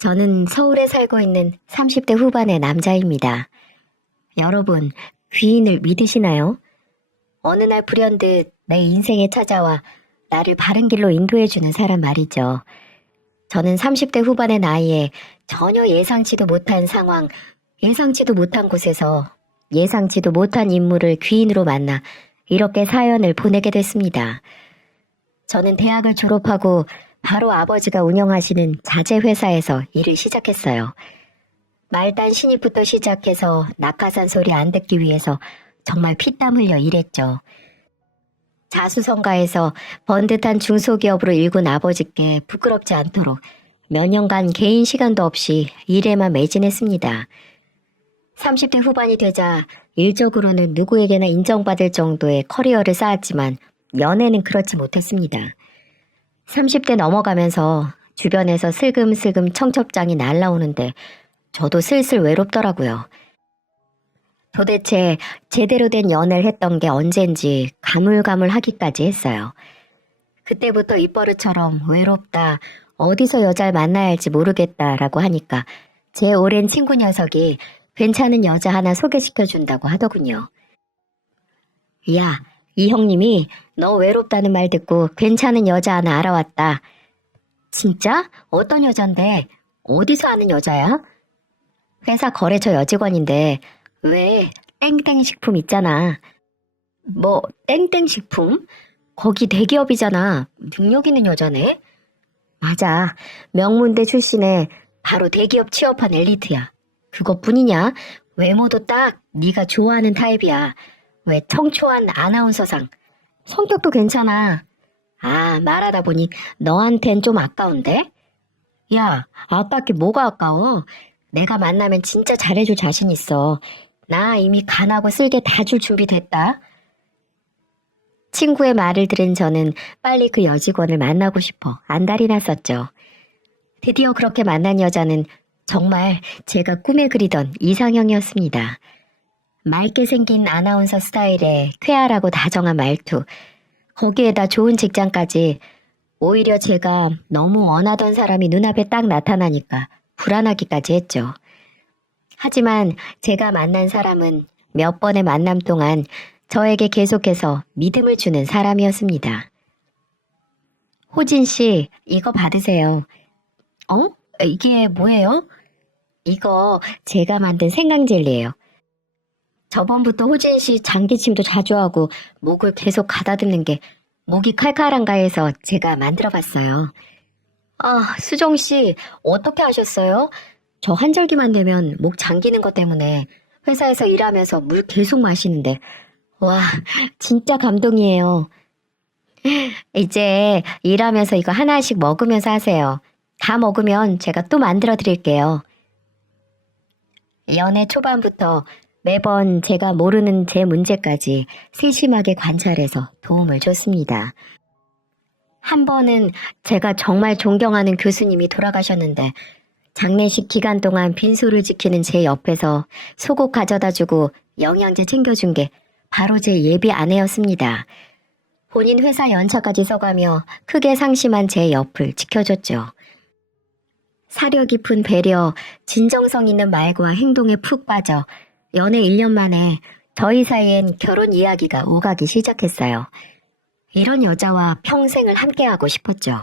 저는 서울에 살고 있는 30대 후반의 남자입니다. 여러분, 귀인을 믿으시나요? 어느 날 불현듯 내 인생에 찾아와 나를 바른 길로 인도해주는 사람 말이죠. 저는 30대 후반의 나이에 전혀 예상치도 못한 상황, 예상치도 못한 곳에서 예상치도 못한 인물을 귀인으로 만나 이렇게 사연을 보내게 됐습니다. 저는 대학을 졸업하고 바로 아버지가 운영하시는 자재회사에서 일을 시작했어요. 말단 신입부터 시작해서 낙하산 소리 안 듣기 위해서 정말 피땀 흘려 일했죠. 자수성가해서 번듯한 중소기업으로 일군 아버지께 부끄럽지 않도록 몇 년간 개인 시간도 없이 일에만 매진했습니다. 30대 후반이 되자 일적으로는 누구에게나 인정받을 정도의 커리어를 쌓았지만 연애는 그렇지 못했습니다. 30대 넘어가면서 주변에서 슬금슬금 청첩장이 날라오는데 저도 슬슬 외롭더라고요. 도대체 제대로 된 연애를 했던 게 언젠지 가물가물하기까지 했어요. 그때부터 입버릇처럼 외롭다, 어디서 여자를 만나야 할지 모르겠다라고 하니까 제 오랜 친구 녀석이 괜찮은 여자 하나 소개시켜준다고 하더군요. 야, 이 형님이 너 외롭다는 말 듣고 괜찮은 여자 하나 알아왔다. 진짜? 어떤 여잔데? 어디서 아는 여자야? 회사 거래처 여직원인데 왜 땡땡 식품 있잖아. 뭐 땡땡 식품? 거기 대기업이잖아. 능력 있는 여자네. 맞아. 명문대 출신에 바로 대기업 취업한 엘리트야. 그것뿐이냐? 외모도 딱 네가 좋아하는 타입이야. 왜 청초한 아나운서상. 성격도 괜찮아. 아, 말하다 보니 너한텐 좀 아까운데? 야, 아깝게 뭐가 아까워? 내가 만나면 진짜 잘해줄 자신 있어. 나 이미 간하고 쓸개 다 줄 준비 됐다. 친구의 말을 들은 저는 빨리 그 여직원을 만나고 싶어 안달이 났었죠. 드디어 그렇게 만난 여자는 정말 제가 꿈에 그리던 이상형이었습니다. 맑게 생긴 아나운서 스타일에 쾌활하고 다정한 말투, 거기에다 좋은 직장까지. 오히려 제가 너무 원하던 사람이 눈앞에 딱 나타나니까 불안하기까지 했죠. 하지만 제가 만난 사람은 몇 번의 만남 동안 저에게 계속해서 믿음을 주는 사람이었습니다. 호진 씨, 이거 받으세요. 어? 이게 뭐예요? 이거 제가 만든 생강젤리예요. 저번부터 호진 씨 장기침도 자주 하고 목을 계속 가다듬는 게 목이 칼칼한가 해서 제가 만들어봤어요. 아, 수정 씨, 어떻게 하셨어요? 저 한절기만 되면 목 잠기는 것 때문에 회사에서 일하면서 물 계속 마시는데, 와, 진짜 감동이에요. 이제 일하면서 이거 하나씩 먹으면서 하세요. 다 먹으면 제가 또 만들어 드릴게요. 연애 초반부터 매번 제가 모르는 제 문제까지 세심하게 관찰해서 도움을 줬습니다. 한 번은 제가 정말 존경하는 교수님이 돌아가셨는데 장례식 기간 동안 빈소를 지키는 제 옆에서 소국 가져다주고 영양제 챙겨준 게 바로 제 예비 아내였습니다. 본인 회사 연차까지 써가며 크게 상심한 제 옆을 지켜줬죠. 사려 깊은 배려, 진정성 있는 말과 행동에 푹 빠져 연애 1년 만에 저희 사이엔 결혼 이야기가 오가기 시작했어요. 이런 여자와 평생을 함께하고 싶었죠.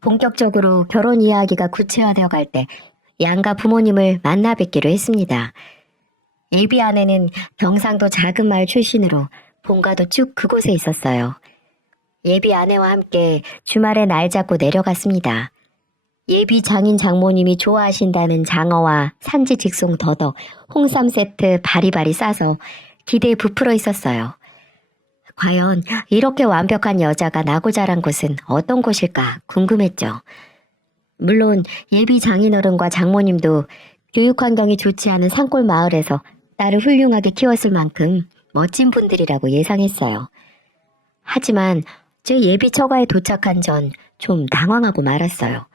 본격적으로 결혼 이야기가 구체화되어 갈 때 양가 부모님을 만나 뵙기로 했습니다. 예비 아내는 경상도 작은 마을 출신으로 본가도 쭉 그곳에 있었어요. 예비 아내와 함께 주말에 날 잡고 내려갔습니다. 예비 장인 장모님이 좋아하신다는 장어와 산지 직송 더덕, 홍삼 세트 바리바리 싸서 기대에 부풀어 있었어요. 과연 이렇게 완벽한 여자가 나고 자란 곳은 어떤 곳일까 궁금했죠. 물론 예비 장인어른과 장모님도 교육 환경이 좋지 않은 산골 마을에서 딸을 훌륭하게 키웠을 만큼 멋진 분들이라고 예상했어요. 하지만 제 예비 처가에 도착한 전 좀 당황하고 말았어요.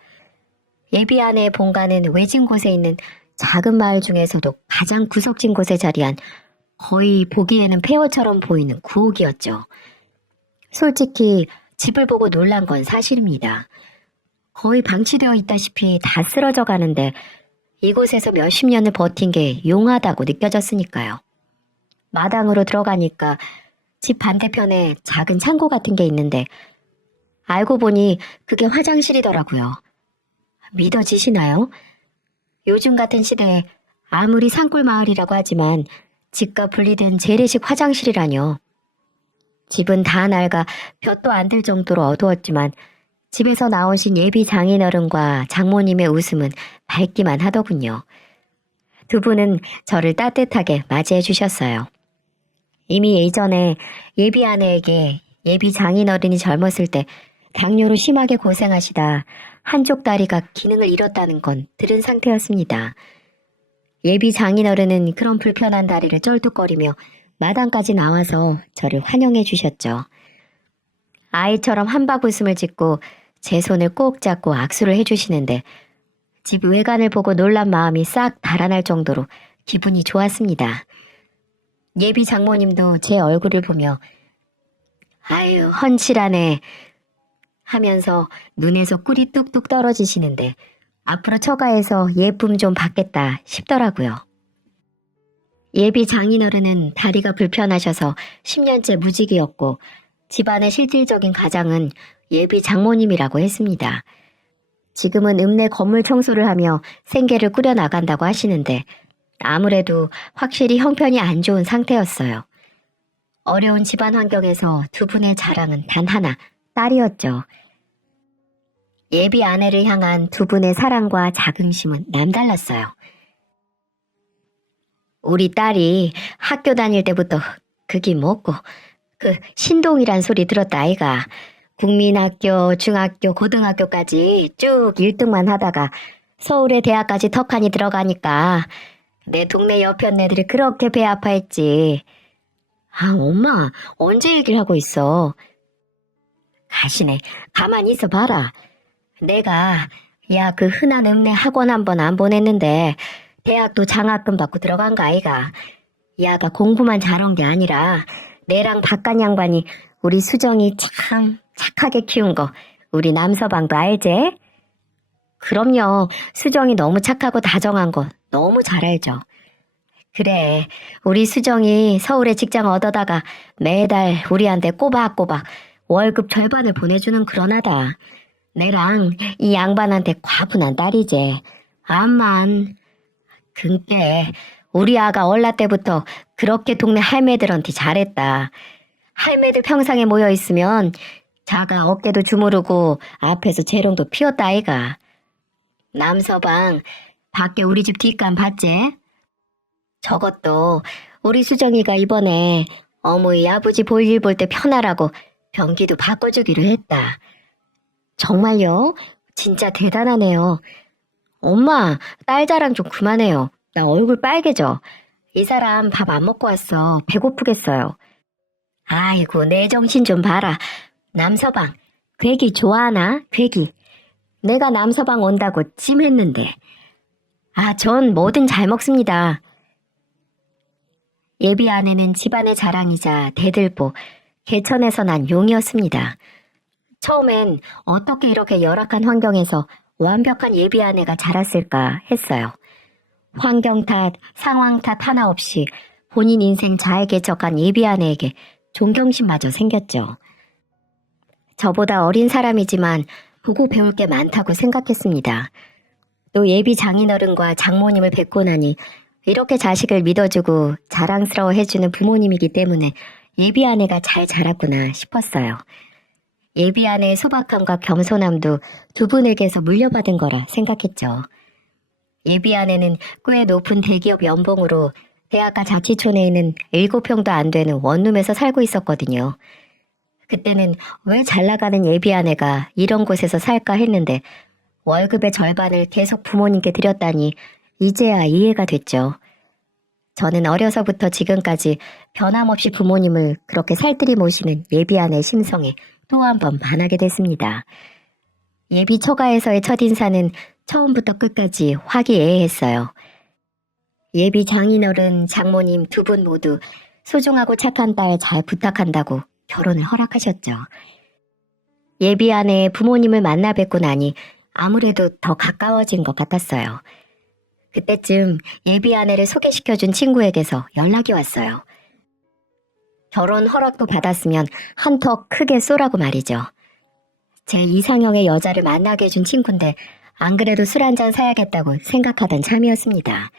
예비 아내의 본가는 외진 곳에 있는 작은 마을 중에서도 가장 구석진 곳에 자리한 거의 보기에는 폐허처럼 보이는 구옥이었죠. 솔직히 집을 보고 놀란 건 사실입니다. 거의 방치되어 있다시피 다 쓰러져 가는데 이곳에서 몇십 년을 버틴 게 용하다고 느껴졌으니까요. 마당으로 들어가니까 집 반대편에 작은 창고 같은 게 있는데 알고 보니 그게 화장실이더라고요. 믿어지시나요? 요즘 같은 시대에 아무리 산골 마을이라고 하지만 집과 분리된 재래식 화장실이라뇨. 집은 다 낡아 볕도 안 들 정도로 어두웠지만 집에서 나오신 예비 장인어른과 장모님의 웃음은 밝기만 하더군요. 두 분은 저를 따뜻하게 맞이해 주셨어요. 이미 예전에 예비 아내에게 예비 장인어른이 젊었을 때 당뇨로 심하게 고생하시다 한쪽 다리가 기능을 잃었다는 건 들은 상태였습니다. 예비 장인어른은 그런 불편한 다리를 쩔뚝거리며 마당까지 나와서 저를 환영해 주셨죠. 아이처럼 한박 웃음을 짓고 제 손을 꼭 잡고 악수를 해주시는데 집 외관을 보고 놀란 마음이 싹 달아날 정도로 기분이 좋았습니다. 예비 장모님도 제 얼굴을 보며 아유 헌칠하네 하면서 눈에서 꿀이 뚝뚝 떨어지시는데 앞으로 처가에서 예쁨 좀 받겠다 싶더라고요. 예비 장인어른은 다리가 불편하셔서 10년째 무직이었고 집안의 실질적인 가장은 예비 장모님이라고 했습니다. 지금은 읍내 건물 청소를 하며 생계를 꾸려나간다고 하시는데 아무래도 확실히 형편이 안 좋은 상태였어요. 어려운 집안 환경에서 두 분의 자랑은 단 하나, 딸이었죠. 예비 아내를 향한 두 분의 사랑과 자긍심은 남달랐어요. 우리 딸이 학교 다닐 때부터 그게 뭐고 그 신동이란 소리 들었다 아이가. 국민학교, 중학교, 고등학교까지 쭉 1등만 하다가 서울의 대학까지 턱하니 들어가니까 내 동네 옆편 애들이 그렇게 배 아파했지. 아 엄마 언제 얘기를 하고 있어. 가시네 가만히 있어 봐라. 내가 야 그 흔한 읍내 학원 한 번 안 보냈는데 대학도 장학금 받고 들어간 거 아이가. 야가 공부만 잘한 게 아니라 내랑 바깥 양반이 우리 수정이 참 착하게 키운 거 우리 남서방도 알제? 그럼요. 수정이 너무 착하고 다정한 거 너무 잘 알죠. 그래 우리 수정이 서울에 직장 얻어다가 매달 우리한테 꼬박꼬박 월급 절반을 보내주는 그런 아다. 내랑 이 양반한테 과분한 딸이제. 암만 근데 우리 아가 얼라 때부터 그렇게 동네 할매들한테 잘했다. 할매들 평상에 모여있으면 자가 어깨도 주무르고 앞에서 재롱도 피웠다 아이가. 남서방 밖에 우리 집 뒷간 봤제? 저것도 우리 수정이가 이번에 어머니 아버지 볼일 볼 때 편하라고 변기도 바꿔주기로 했다. 정말요? 진짜 대단하네요. 엄마 딸 자랑 좀 그만해요. 나 얼굴 빨개져. 이 사람 밥 안 먹고 왔어. 배고프겠어요. 아이고 내 정신 좀 봐라. 남서방 괴기 좋아하나? 괴기. 내가 남서방 온다고 찜했는데. 아 전 뭐든 잘 먹습니다. 예비 아내는 집안의 자랑이자 대들보 개천에서 난 용이었습니다. 처음엔 어떻게 이렇게 열악한 환경에서 완벽한 예비 아내가 자랐을까 했어요. 환경 탓, 상황 탓 하나 없이 본인 인생 잘 개척한 예비 아내에게 존경심마저 생겼죠. 저보다 어린 사람이지만 보고 배울 게 많다고 생각했습니다. 또 예비 장인어른과 장모님을 뵙고 나니 이렇게 자식을 믿어주고 자랑스러워해주는 부모님이기 때문에 예비 아내가 잘 자랐구나 싶었어요. 예비 아내의 소박함과 겸손함도 두 분에게서 물려받은 거라 생각했죠. 예비 아내는 꽤 높은 대기업 연봉으로 대학가 자치촌에 있는 7평도 안 되는 원룸에서 살고 있었거든요. 그때는 왜 잘나가는 예비 아내가 이런 곳에서 살까 했는데 월급의 절반을 계속 부모님께 드렸다니 이제야 이해가 됐죠. 저는 어려서부터 지금까지 변함없이 부모님을 그렇게 살뜰히 모시는 예비 아내의 심성에 또 한 번 반하게 됐습니다. 예비 처가에서의 첫인사는 처음부터 끝까지 화기애애했어요. 예비 장인어른, 장모님 두 분 모두 소중하고 착한 딸 잘 부탁한다고 결혼을 허락하셨죠. 예비 아내의 부모님을 만나 뵙고 나니 아무래도 더 가까워진 것 같았어요. 그때쯤 예비 아내를 소개시켜준 친구에게서 연락이 왔어요. 결혼 허락도 받았으면 한턱 크게 쏘라고 말이죠. 제 이상형의 여자를 만나게 해준 친구인데 안 그래도 술 한잔 사야겠다고 생각하던 참이었습니다.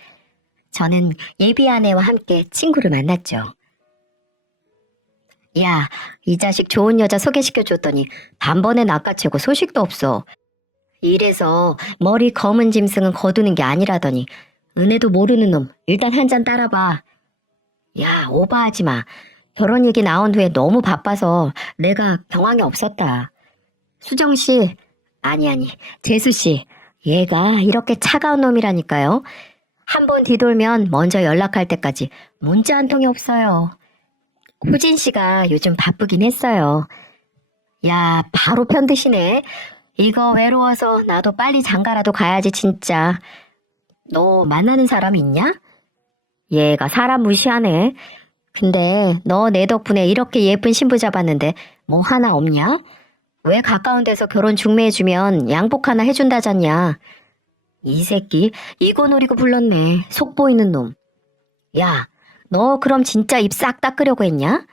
저는 예비 아내와 함께 친구를 만났죠. 야, 이 자식 좋은 여자 소개시켜줬더니 단번에 낚아채고 소식도 없어. 이래서 머리 검은 짐승은 거두는 게 아니라더니 은혜도 모르는 놈 일단 한 잔 따라봐. 야, 오버하지 마. 결혼 얘기 나온 후에 너무 바빠서 내가 경황이 없었다. 수정씨, 아니, 재수씨. 얘가 이렇게 차가운 놈이라니까요. 한 번 뒤돌면 먼저 연락할 때까지 문자 한 통이 없어요. 호진씨가 요즘 바쁘긴 했어요. 야, 바로 편드시네. 이거 외로워서 나도 빨리 장가라도 가야지 진짜. 너 만나는 사람 있냐? 얘가 사람 무시하네. 근데 너 내 덕분에 이렇게 예쁜 신부 잡았는데 뭐 하나 없냐? 왜 가까운 데서 결혼 중매해주면 양복 하나 해준다잖냐. 이 새끼 이거 노리고 불렀네. 속 보이는 놈. 야, 너 그럼 진짜 입 싹 닦으려고 했냐?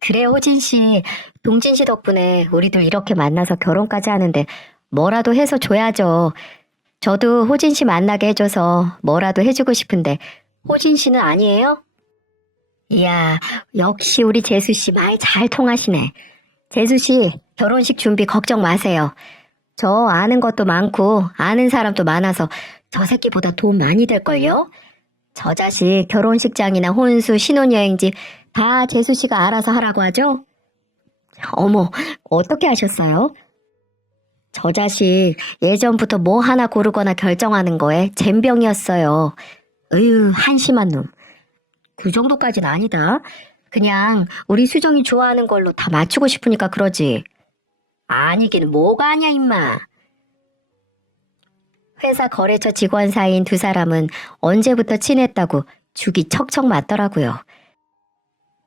그래, 호진씨. 동진씨 덕분에 우리들 이렇게 만나서 결혼까지 하는데 뭐라도 해서 줘야죠. 저도 호진씨 만나게 해줘서 뭐라도 해주고 싶은데 호진씨는 아니에요? 이야, 역시 우리 재수씨 말 잘 통하시네. 재수씨, 결혼식 준비 걱정 마세요. 저 아는 것도 많고 아는 사람도 많아서 저 새끼보다 돈 많이 될걸요? 저 자식 결혼식장이나 혼수, 신혼여행지 다 재수씨가 알아서 하라고 하죠? 어머, 어떻게 하셨어요? 저 자식 예전부터 뭐 하나 고르거나 결정하는 거에 젬병이었어요. 으유, 한심한 놈. 그 정도까진 아니다. 그냥 우리 수정이 좋아하는 걸로 다 맞추고 싶으니까 그러지. 아니긴 뭐가 아냐 임마. 회사 거래처 직원 사이인 두 사람은 언제부터 친했다고 죽이 척척 맞더라고요.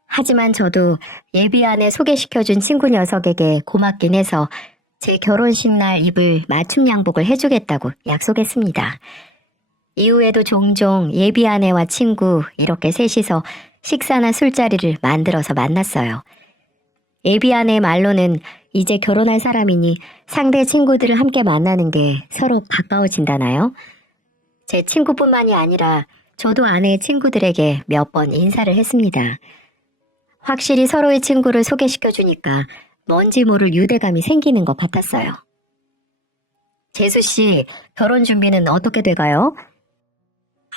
하지만 저도 예비 아내 소개시켜준 친구 녀석에게 고맙긴 해서 제 결혼식 날 입을 맞춤 양복을 해주겠다고 약속했습니다. 이후에도 종종 예비 아내와 친구 이렇게 셋이서 식사나 술자리를 만들어서 만났어요. 예비 아내의 말로는 이제 결혼할 사람이니 상대 친구들을 함께 만나는 게 서로 가까워진다나요? 제 친구뿐만이 아니라 저도 아내의 친구들에게 몇 번 인사를 했습니다. 확실히 서로의 친구를 소개시켜주니까 뭔지 모를 유대감이 생기는 것 같았어요. 재수씨, 결혼 준비는 어떻게 돼가요?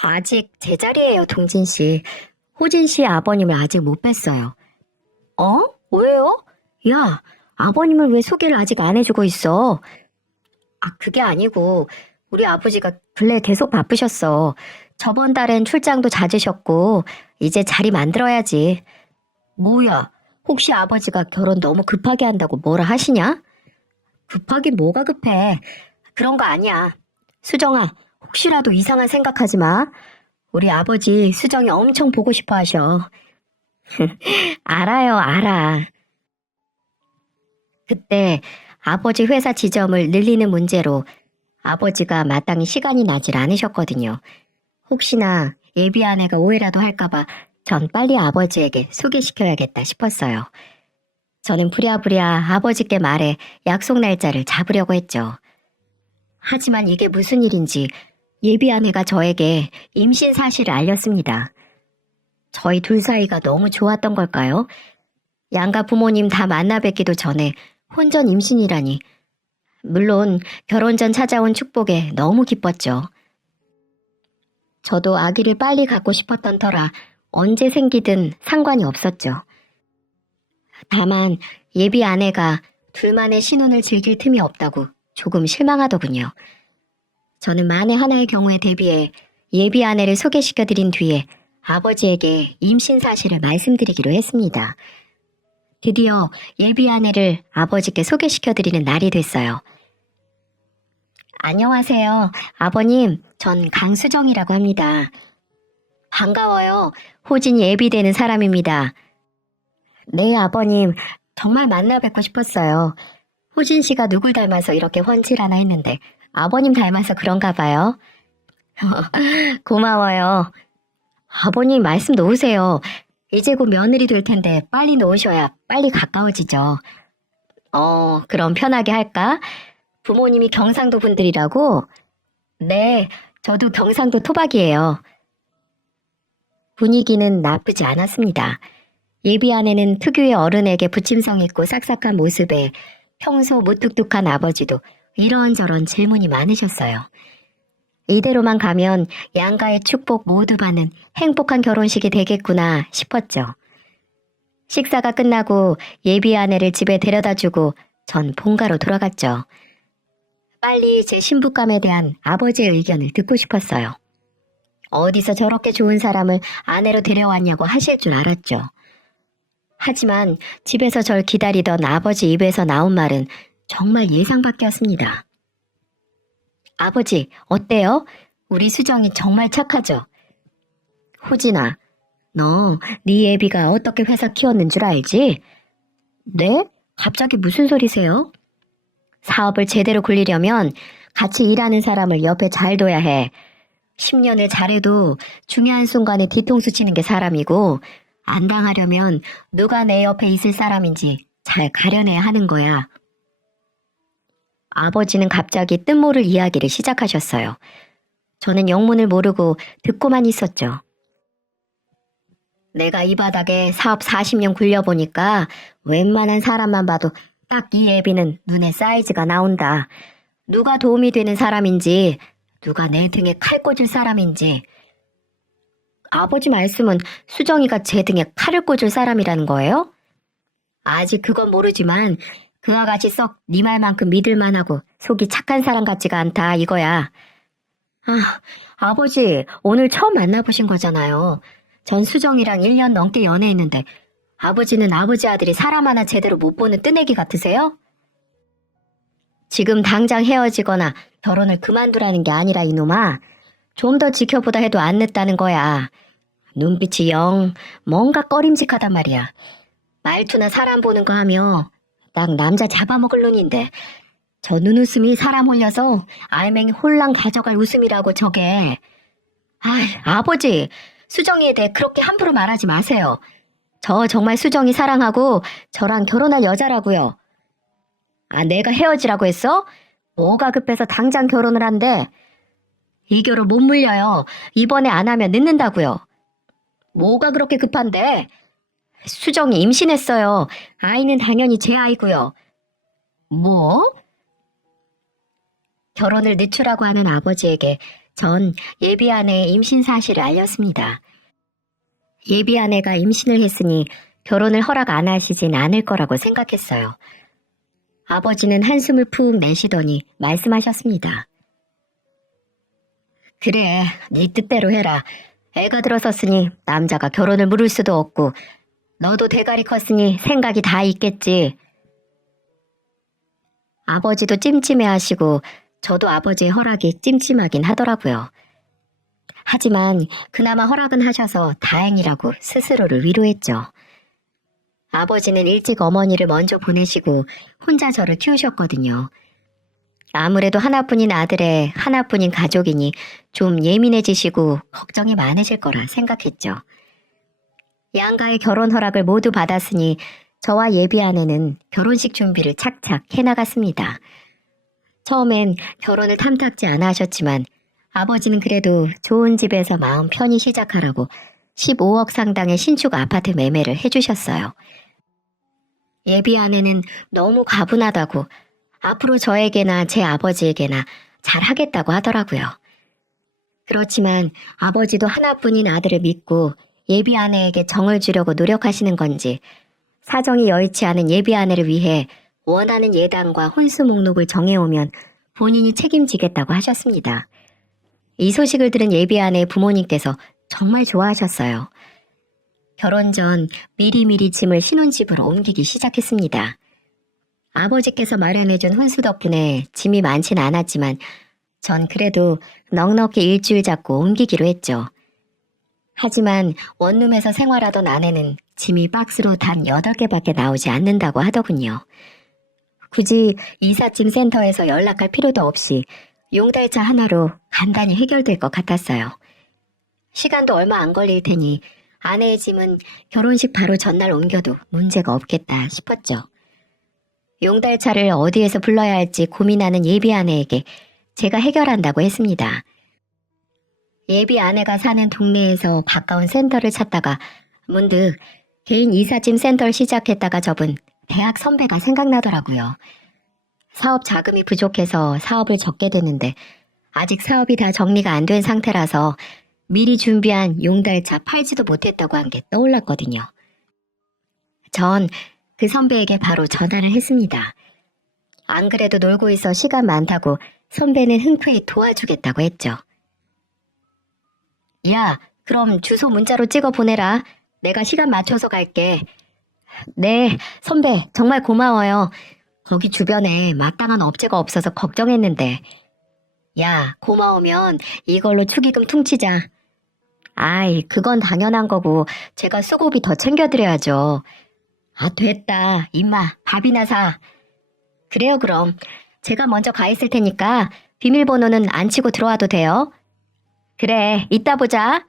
아직 제자리예요, 동진씨. 호진씨 아버님을 아직 못 뵀어요. 어? 왜요? 야, 아버님을 왜 소개를 아직 안 해주고 있어? 아, 그게 아니고 우리 아버지가 근래 계속 바쁘셨어. 저번 달엔 출장도 잦으셨고 이제 자리 만들어야지. 뭐야, 혹시 아버지가 결혼 너무 급하게 한다고 뭐라 하시냐? 급하긴 뭐가 급해. 그런 거 아니야. 수정아, 혹시라도 이상한 생각하지 마. 우리 아버지 수정이 엄청 보고 싶어 하셔. 알아요, 알아. 그때 아버지 회사 지점을 늘리는 문제로 아버지가 마땅히 시간이 나질 않으셨거든요. 혹시나 예비 아내가 오해라도 할까봐 전 빨리 아버지에게 소개시켜야겠다 싶었어요. 저는 부랴부랴 아버지께 말해 약속 날짜를 잡으려고 했죠. 하지만 이게 무슨 일인지 예비 아내가 저에게 임신 사실을 알렸습니다. 저희 둘 사이가 너무 좋았던 걸까요? 양가 부모님 다 만나 뵙기도 전에 혼전 임신이라니. 물론 결혼 전 찾아온 축복에 너무 기뻤죠. 저도 아기를 빨리 갖고 싶었던 터라 언제 생기든 상관이 없었죠. 다만 예비 아내가 둘만의 신혼을 즐길 틈이 없다고 조금 실망하더군요. 저는 만에 하나의 경우에 대비해 예비 아내를 소개시켜드린 뒤에 아버지에게 임신 사실을 말씀드리기로 했습니다. 드디어 예비 아내를 아버지께 소개시켜드리는 날이 됐어요. 안녕하세요. 아버님, 전 강수정이라고 합니다. 반가워요. 호진이 예비되는 사람입니다. 네, 아버님. 정말 만나 뵙고 싶었어요. 호진 씨가 누굴 닮아서 이렇게 훤칠하나 했는데 아버님 닮아서 그런가 봐요. 고마워요. 아버님 말씀 놓으세요. 이제 곧 며느리 될 텐데 빨리 놓으셔야 빨리 가까워지죠. 그럼 편하게 할까? 부모님이 경상도 분들이라고? 네, 저도 경상도 토박이에요. 분위기는 나쁘지 않았습니다. 예비 아내는 특유의 어른에게 부침성 있고 싹싹한 모습에 평소 무뚝뚝한 아버지도 이런저런 질문이 많으셨어요. 이대로만 가면 양가의 축복 모두 받는 행복한 결혼식이 되겠구나 싶었죠. 식사가 끝나고 예비 아내를 집에 데려다주고 전 본가로 돌아갔죠. 빨리 제 신부감에 대한 아버지의 의견을 듣고 싶었어요. 어디서 저렇게 좋은 사람을 아내로 데려왔냐고 하실 줄 알았죠. 하지만 집에서 절 기다리던 아버지 입에서 나온 말은 정말 예상 밖이었습니다. 아버지, 어때요? 우리 수정이 정말 착하죠? 호진아, 너 네 애비가 어떻게 회사 키웠는 줄 알지? 네? 갑자기 무슨 소리세요? 사업을 제대로 굴리려면 같이 일하는 사람을 옆에 잘 둬야 해. 10년을 잘해도 중요한 순간에 뒤통수 치는 게 사람이고 안 당하려면 누가 내 옆에 있을 사람인지 잘 가려내야 하는 거야. 아버지는 갑자기 뜻모를 이야기를 시작하셨어요. 저는 영문을 모르고 듣고만 있었죠. 내가 이 바닥에 사업 40년 굴려보니까 웬만한 사람만 봐도 딱 이 애비는 눈에 사이즈가 나온다. 누가 도움이 되는 사람인지, 누가 내 등에 칼 꽂을 사람인지. 아버지 말씀은 수정이가 제 등에 칼을 꽂을 사람이라는 거예요? 아직 그건 모르지만 그와 같이 썩 네 말만큼 믿을만하고 속이 착한 사람 같지가 않다 이거야. 아버지 오늘 처음 만나보신 거잖아요. 전 수정이랑 1년 넘게 연애했는데 아버지는 아버지 아들이 사람 하나 제대로 못 보는 뜨내기 같으세요? 지금 당장 헤어지거나 결혼을 그만두라는 게 아니라 이놈아. 좀 더 지켜보다 해도 안 늦다는 거야. 눈빛이 영 뭔가 꺼림직하단 말이야. 말투나 사람 보는 거 하며 딱 남자 잡아먹을 눈인데 저 눈웃음이 사람 홀려서 알맹이 홀랑 가져갈 웃음이라고 저게. 아버지 수정이에 대해 그렇게 함부로 말하지 마세요. 저 정말 수정이 사랑하고 저랑 결혼할 여자라고요. 내가 헤어지라고 했어? 뭐가 급해서 당장 결혼을 한대. 이 결혼 못 물려요. 이번에 안 하면 늦는다고요. 뭐가 그렇게 급한데? 수정이 임신했어요. 아이는 당연히 제 아이고요. 뭐? 결혼을 늦추라고 하는 아버지에게 전 예비 아내의 임신 사실을 알렸습니다. 예비 아내가 임신을 했으니 결혼을 허락 안 하시진 않을 거라고 생각했어요. 아버지는 한숨을 푹 내쉬더니 말씀하셨습니다. 그래, 네 뜻대로 해라. 애가 들어섰으니 남자가 결혼을 물을 수도 없고 너도 대가리 컸으니 생각이 다 있겠지. 아버지도 찜찜해하시고 저도 아버지의 허락이 찜찜하긴 하더라고요. 하지만 그나마 허락은 하셔서 다행이라고 스스로를 위로했죠. 아버지는 일찍 어머니를 먼저 보내시고 혼자 저를 키우셨거든요. 아무래도 하나뿐인 아들의 하나뿐인 가족이니 좀 예민해지시고 걱정이 많으실 거라 생각했죠. 양가의 결혼 허락을 모두 받았으니 저와 예비 아내는 결혼식 준비를 착착 해나갔습니다. 처음엔 결혼을 탐탁지 않아 하셨지만 아버지는 그래도 좋은 집에서 마음 편히 시작하라고 15억 상당의 신축 아파트 매매를 해주셨어요. 예비 아내는 너무 가분하다고 앞으로 저에게나 제 아버지에게나 잘하겠다고 하더라고요. 그렇지만 아버지도 하나뿐인 아들을 믿고 예비 아내에게 정을 주려고 노력하시는 건지 사정이 여의치 않은 예비 아내를 위해 원하는 예당과 혼수 목록을 정해오면 본인이 책임지겠다고 하셨습니다. 이 소식을 들은 예비 아내의 부모님께서 정말 좋아하셨어요. 결혼 전 미리미리 짐을 신혼집으로 옮기기 시작했습니다. 아버지께서 마련해준 혼수 덕분에 짐이 많진 않았지만 전 그래도 넉넉히 일주일 잡고 옮기기로 했죠. 하지만 원룸에서 생활하던 아내는 짐이 박스로 단 8개밖에 나오지 않는다고 하더군요. 굳이 이삿짐 센터에서 연락할 필요도 없이 용달차 하나로 간단히 해결될 것 같았어요. 시간도 얼마 안 걸릴 테니 아내의 짐은 결혼식 바로 전날 옮겨도 문제가 없겠다 싶었죠. 용달차를 어디에서 불러야 할지 고민하는 예비 아내에게 제가 해결한다고 했습니다. 예비 아내가 사는 동네에서 가까운 센터를 찾다가 문득 개인 이삿짐 센터를 시작했다가 접은 대학 선배가 생각나더라고요. 사업 자금이 부족해서 사업을 접게 됐는데 아직 사업이 다 정리가 안 된 상태라서 미리 준비한 용달차 팔지도 못했다고 한 게 떠올랐거든요. 전 그 선배에게 바로 전화를 했습니다. 안 그래도 놀고 있어 시간 많다고 선배는 흔쾌히 도와주겠다고 했죠. 야, 그럼 주소 문자로 찍어 보내라. 내가 시간 맞춰서 갈게. 네, 선배 정말 고마워요. 거기 주변에 마땅한 업체가 없어서 걱정했는데. 야, 고마우면 이걸로 축의금 퉁치자. 아이, 그건 당연한 거고 제가 수고비 더 챙겨드려야죠. 아, 됐다. 임마, 밥이나 사. 그래요, 그럼. 제가 먼저 가 있을 테니까 비밀번호는 안 치고 들어와도 돼요. 그래, 이따 보자.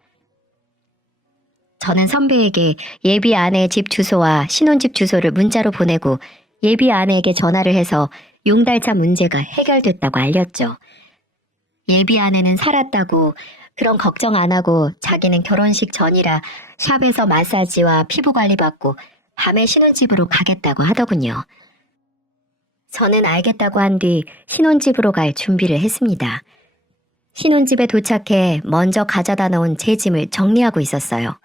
저는 선배에게 예비 아내의 집 주소와 신혼집 주소를 문자로 보내고 예비 아내에게 전화를 해서 용달차 문제가 해결됐다고 알렸죠. 예비 아내는 살았다고 그런 걱정 안 하고 자기는 결혼식 전이라 샵에서 마사지와 피부 관리 받고 밤에 신혼집으로 가겠다고 하더군요. 저는 알겠다고 한 뒤 신혼집으로 갈 준비를 했습니다. 신혼집에 도착해 먼저 가져다 놓은 제 짐을 정리하고 있었어요.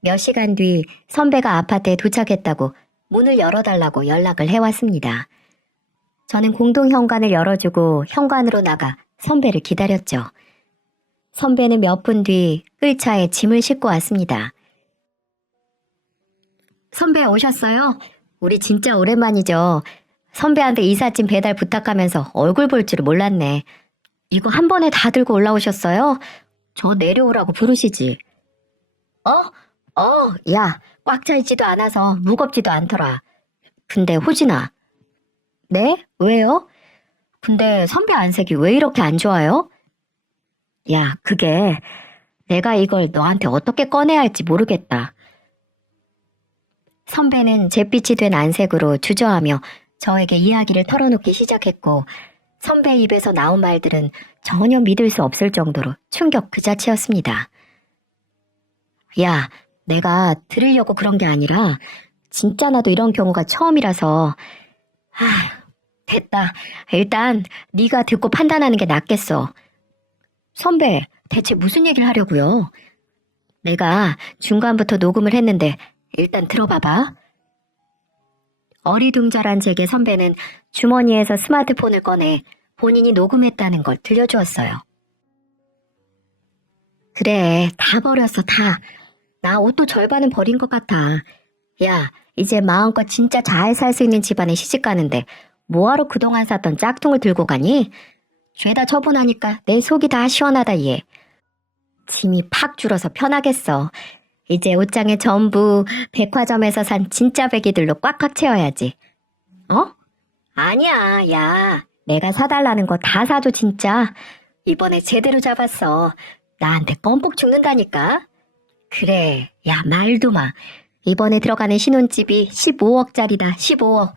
몇 시간 뒤 선배가 아파트에 도착했다고 문을 열어달라고 연락을 해왔습니다. 저는 공동 현관을 열어주고 현관으로 나가 선배를 기다렸죠. 선배는 몇 분 뒤 끌차에 짐을 싣고 왔습니다. 선배 오셨어요? 우리 진짜 오랜만이죠. 선배한테 이삿짐 배달 부탁하면서 얼굴 볼 줄 몰랐네. 이거 한 번에 다 들고 올라오셨어요? 저 내려오라고 부르시지. 야, 꽉 차 있지도 않아서 무겁지도 않더라. 근데 호진아. 네? 왜요? 근데 선배 안색이 왜 이렇게 안 좋아요? 야, 그게 내가 이걸 너한테 어떻게 꺼내야 할지 모르겠다. 선배는 잿빛이 된 안색으로 주저하며 저에게 이야기를 털어놓기 시작했고 선배 입에서 나온 말들은 전혀 믿을 수 없을 정도로 충격 그 자체였습니다. 야, 내가 들으려고 그런 게 아니라 진짜 나도 이런 경우가 처음이라서 됐다. 일단 네가 듣고 판단하는 게 낫겠어. 선배, 대체 무슨 얘기를 하려고요? 내가 중간부터 녹음을 했는데 일단 들어봐봐. 어리둥절한 제게 선배는 주머니에서 스마트폰을 꺼내 본인이 녹음했다는 걸 들려주었어요. 그래, 다 버렸어, 다. 나 옷도 절반은 버린 것 같아. 야, 이제 마음껏 진짜 잘 살 수 있는 집안에 시집 가는데 뭐하러 그동안 샀던 짝퉁을 들고 가니? 죄다 처분하니까 내 속이 다 시원하다, 얘. 짐이 팍 줄어서 편하겠어. 이제 옷장에 전부 백화점에서 산 진짜 배기들로 꽉꽉 채워야지. 어? 아니야, 야. 내가 사달라는 거 다 사줘, 진짜. 이번에 제대로 잡았어. 나한테 껌뻑 죽는다니까. 그래, 야, 말도 마. 이번에 들어가는 신혼집이 15억짜리다, 15억.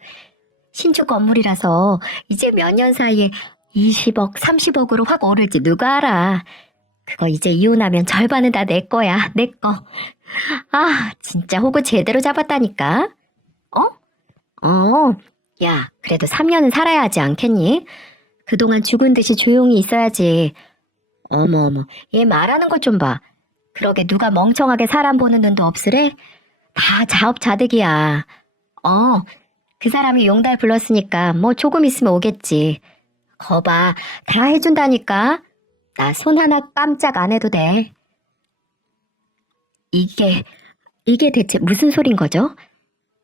신축 건물이라서 이제 몇 년 사이에 20억, 30억으로 확 오를지 누가 알아. 그거 이제 이혼하면 절반은 다 내 거야, 내 거. 아, 진짜 호구 제대로 잡았다니까. 야, 그래도 3년은 살아야 하지 않겠니? 그동안 죽은 듯이 조용히 있어야지. 어머, 얘 말하는 것 좀 봐. 그러게 누가 멍청하게 사람 보는 눈도 없으래? 다 자업자득이야. 그 사람이 용달 불렀으니까 뭐 조금 있으면 오겠지. 거봐, 다 해준다니까. 나 손 하나 깜짝 안 해도 돼. 이게 대체 무슨 소린 거죠?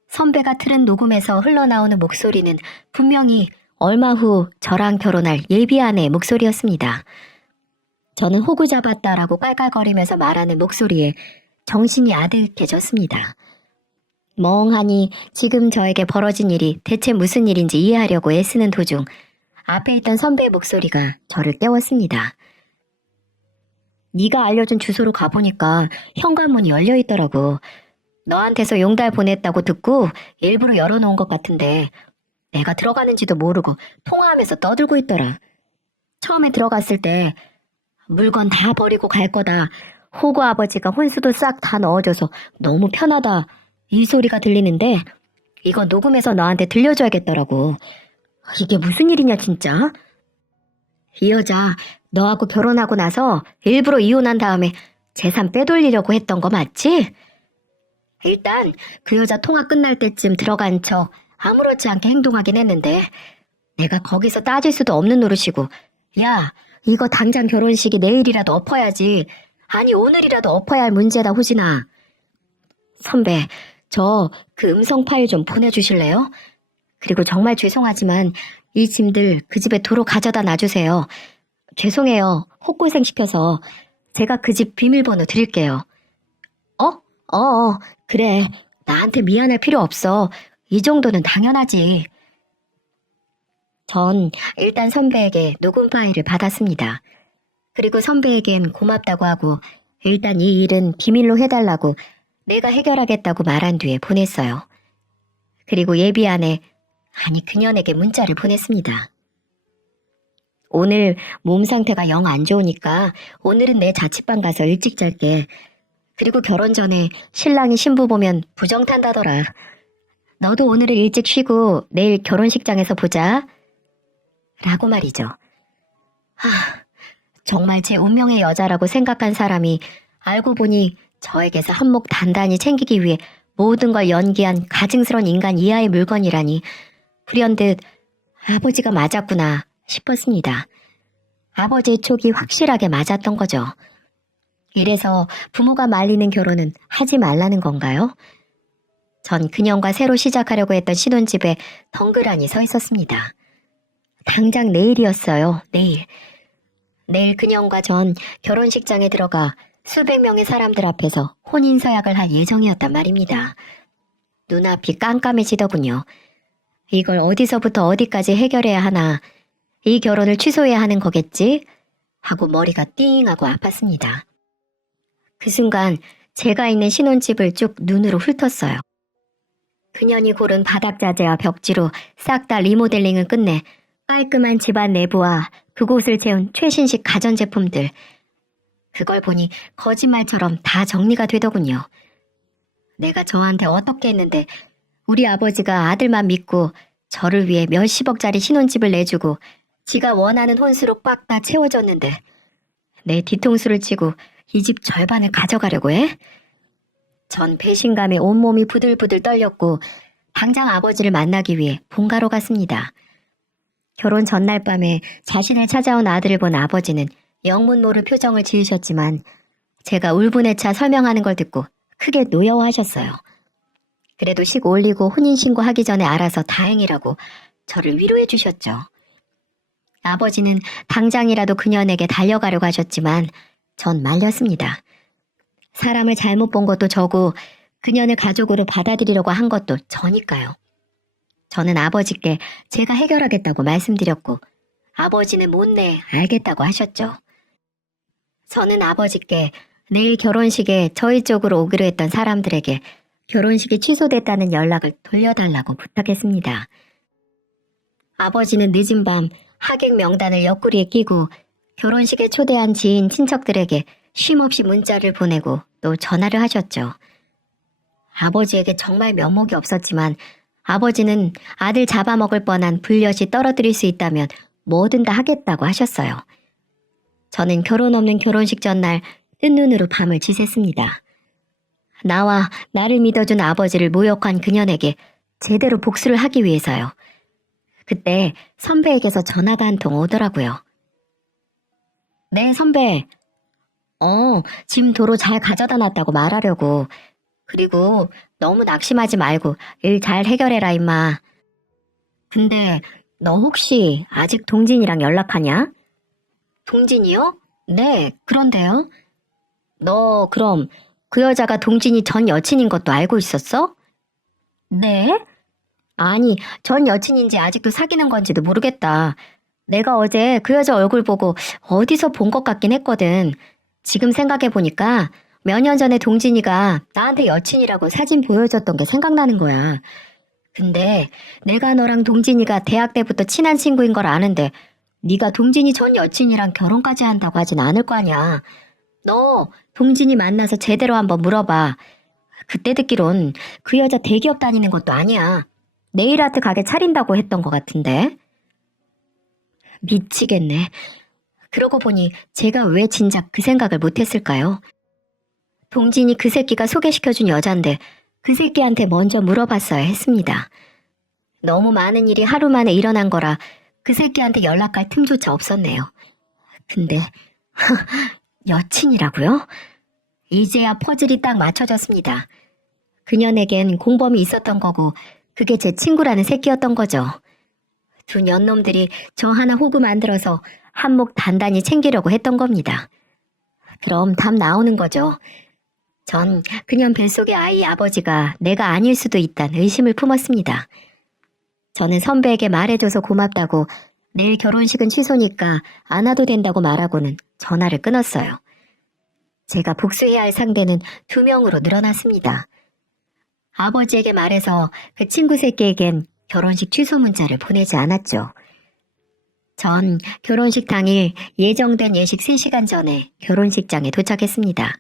선배가 틀은 녹음에서 흘러나오는 목소리는 분명히 얼마 후 저랑 결혼할 예비 아내의 목소리였습니다. 저는 호구 잡았다라고 깔깔거리면서 말하는 목소리에 정신이 아득해졌습니다. 멍하니 지금 저에게 벌어진 일이 대체 무슨 일인지 이해하려고 애쓰는 도중 앞에 있던 선배의 목소리가 저를 깨웠습니다. 네가 알려준 주소로 가보니까 현관문이 열려있더라고. 너한테서 용달 보냈다고 듣고 일부러 열어놓은 것 같은데 내가 들어가는지도 모르고 통화하면서 떠들고 있더라. 처음에 들어갔을 때 물건 다 버리고 갈 거다. 호구 아버지가 혼수도 싹 다 넣어줘서 너무 편하다. 이 소리가 들리는데 이거 녹음해서 너한테 들려줘야겠더라고. 이게 무슨 일이냐 진짜? 이 여자 너하고 결혼하고 나서 일부러 이혼한 다음에 재산 빼돌리려고 했던 거 맞지? 일단 그 여자 통화 끝날 때쯤 들어간 척 아무렇지 않게 행동하긴 했는데 내가 거기서 따질 수도 없는 노릇이고 야 이거 당장 결혼식이 내일이라도 엎어야지. 아니 오늘이라도 엎어야 할 문제다 호진아. 선배 저 그 음성 파일 좀 보내주실래요? 그리고 정말 죄송하지만 이 짐들 그 집에 도로 가져다 놔주세요. 죄송해요. 헛고생 시켜서 제가 그 집 비밀번호 드릴게요. 그래. 나한테 미안할 필요 없어. 이 정도는 당연하지. 전 일단 선배에게 녹음 파일을 받았습니다. 그리고 선배에겐 고맙다고 하고 일단 이 일은 비밀로 해달라고 내가 해결하겠다고 말한 뒤에 보냈어요. 그리고 예비안에 아니 그년에게 문자를 보냈습니다. 오늘 몸 상태가 영 안 좋으니까 오늘은 내 자취방 가서 일찍 잘게. 그리고 결혼 전에 신랑이 신부 보면 부정 탄다더라. 너도 오늘은 일찍 쉬고 내일 결혼식장에서 보자. 라고 말이죠. 정말 제 운명의 여자라고 생각한 사람이 알고 보니 저에게서 한몫 단단히 챙기기 위해 모든 걸 연기한 가증스러운 인간 이하의 물건이라니 불현듯 아버지가 맞았구나 싶었습니다. 아버지의 촉이 확실하게 맞았던 거죠. 이래서 부모가 말리는 결혼은 하지 말라는 건가요? 전 그년과 새로 시작하려고 했던 신혼집에 덩그러니 서 있었습니다. 당장 내일이었어요. 내일 그년과 전 결혼식장에 들어가 수백 명의 사람들 앞에서 혼인서약을 할 예정이었단 말입니다. 눈앞이 깜깜해지더군요. 이걸 어디서부터 어디까지 해결해야 하나. 이 결혼을 취소해야 하는 거겠지? 하고 머리가 띵하고 아팠습니다. 그 순간 제가 있는 신혼집을 쭉 눈으로 훑었어요. 그년이 고른 바닥자재와 벽지로 싹 다 리모델링을 끝내 깔끔한 집안 내부와 그곳을 채운 최신식 가전제품들. 그걸 보니 거짓말처럼 다 정리가 되더군요. 내가 저한테 어떻게 했는데 우리 아버지가 아들만 믿고 저를 위해 몇십억짜리 신혼집을 내주고 지가 원하는 혼수로 꽉 다 채워줬는데 내 뒤통수를 치고 이 집 절반을 가져가려고 해? 전 배신감에 온몸이 부들부들 떨렸고 당장 아버지를 만나기 위해 본가로 갔습니다. 결혼 전날 밤에 자신을 찾아온 아들을 본 아버지는 영문 모를 표정을 지으셨지만 제가 울분에 차 설명하는 걸 듣고 크게 노여워하셨어요. 그래도 식 올리고 혼인신고하기 전에 알아서 다행이라고 저를 위로해 주셨죠. 아버지는 당장이라도 그년에게 달려가려고 하셨지만 전 말렸습니다. 사람을 잘못 본 것도 저고 그년을 가족으로 받아들이려고 한 것도 저니까요. 저는 아버지께 제가 해결하겠다고 말씀드렸고 아버지는 못내 알겠다고 하셨죠. 저는 아버지께 내일 결혼식에 저희 쪽으로 오기로 했던 사람들에게 결혼식이 취소됐다는 연락을 돌려달라고 부탁했습니다. 아버지는 늦은 밤 하객 명단을 옆구리에 끼고 결혼식에 초대한 지인 친척들에게 쉼없이 문자를 보내고 또 전화를 하셨죠. 아버지에게 정말 면목이 없었지만 아버지는 아들 잡아먹을 뻔한 불엿이 떨어뜨릴 수 있다면 뭐든 다 하겠다고 하셨어요. 저는 결혼 없는 결혼식 전날 뜬 눈으로 밤을 지샜습니다. 나와 나를 믿어준 아버지를 모욕한 그년에게 제대로 복수를 하기 위해서요. 그때 선배에게서 전화가 한 통 오더라고요. 네, 선배. 짐 도로 잘 가져다 놨다고 말하려고. 그리고 너무 낙심하지 말고 일 잘 해결해라, 임마. 근데 너 혹시 아직 동진이랑 연락하냐? 동진이요? 네, 그런데요. 너 그럼 그 여자가 동진이 전 여친인 것도 알고 있었어? 네? 아니, 전 여친인지 아직도 사귀는 건지도 모르겠다. 내가 어제 그 여자 얼굴 보고 어디서 본 것 같긴 했거든. 지금 생각해보니까 몇 년 전에 동진이가 나한테 여친이라고 사진 보여줬던 게 생각나는 거야. 근데 내가 너랑 동진이가 대학 때부터 친한 친구인 걸 아는데 네가 동진이 전 여친이랑 결혼까지 한다고 하진 않을 거 아니야. 너 동진이 만나서 제대로 한번 물어봐. 그때 듣기론 그 여자 대기업 다니는 것도 아니야. 네일아트 가게 차린다고 했던 것 같은데. 미치겠네. 그러고 보니 제가 왜 진작 그 생각을 못했을까요? 동진이 그 새끼가 소개시켜준 여잔데 그 새끼한테 먼저 물어봤어야 했습니다. 너무 많은 일이 하루 만에 일어난 거라 그 새끼한테 연락할 틈조차 없었네요. 근데 여친이라고요? 이제야 퍼즐이 딱 맞춰졌습니다. 그년에겐 공범이 있었던 거고 그게 제 친구라는 새끼였던 거죠. 두 년놈들이 저 하나 호구 만들어서 한몫 단단히 챙기려고 했던 겁니다. 그럼 답 나오는 거죠? 전 그년 뱃속의 아이 아버지가 내가 아닐 수도 있다는 의심을 품었습니다. 저는 선배에게 말해줘서 고맙다고 내일 결혼식은 취소니까 안 와도 된다고 말하고는 전화를 끊었어요. 제가 복수해야 할 상대는 2명으로 늘어났습니다. 아버지에게 말해서 그 친구 새끼에겐 결혼식 취소 문자를 보내지 않았죠. 전 결혼식 당일 예정된 예식 3시간 전에 결혼식장에 도착했습니다.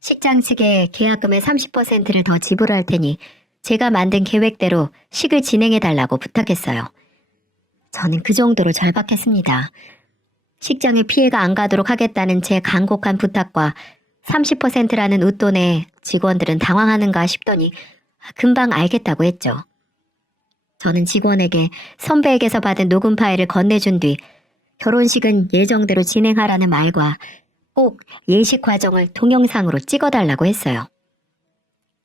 식장 측에 계약금의 30%를 더 지불할 테니 제가 만든 계획대로 식을 진행해달라고 부탁했어요. 저는 그 정도로 절박했습니다. 식장에 피해가 안 가도록 하겠다는 제 간곡한 부탁과 30%라는 웃돈에 직원들은 당황하는가 싶더니 금방 알겠다고 했죠. 저는 직원에게 선배에게서 받은 녹음 파일을 건네준 뒤 결혼식은 예정대로 진행하라는 말과 꼭 예식 과정을 동영상으로 찍어달라고 했어요.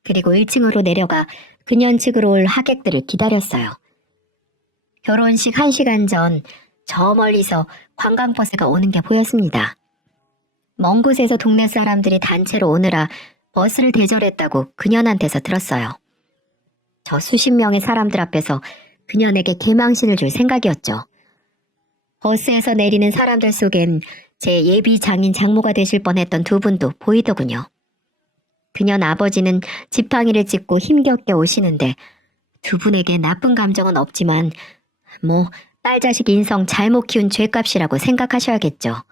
그리고 1층으로 내려가 그년 측으로 올 하객들을 기다렸어요. 결혼식 1시간 전 저 멀리서 관광버스가 오는 게 보였습니다. 먼 곳에서 동네 사람들이 단체로 오느라 버스를 대절했다고 그년한테서 들었어요. 저 수십 명의 사람들 앞에서 그년에게 개망신을 줄 생각이었죠. 버스에서 내리는 사람들 속엔 제 예비 장인 장모가 되실 뻔했던 2분도 보이더군요. 그년 아버지는 지팡이를 짚고 힘겹게 오시는데 2분에게 나쁜 감정은 없지만 딸자식 인성 잘못 키운 죗값이라고 생각하셔야겠죠.